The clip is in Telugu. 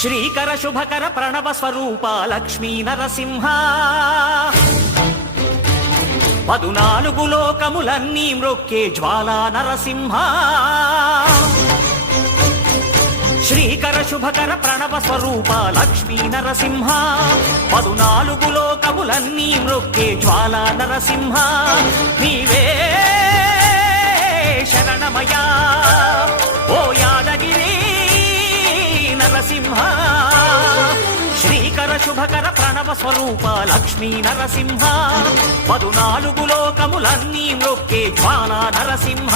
శ్రీకర శుభకర ప్రణవ స్వరూప లక్ష్మీ నరసింహ 14 లోకములన్నీ మ్రొక్కే జ్వాలా నరసింహ శ్రీకర శుభకర ప్రణవ స్వరూప లక్ష్మీ నరసింహ 14 లోకములన్నీ మ్రొక్కే జ్వాలా నరసింహ నీవే శరణమయా ఓ యాదగిరి నరసింహ శ్రీకర శుభకర ప్రణవ స్వరూప లక్ష్మీ నరసింహ 14 లోకములన్నీ మ్రొక్కే జ్వాలా నరసింహ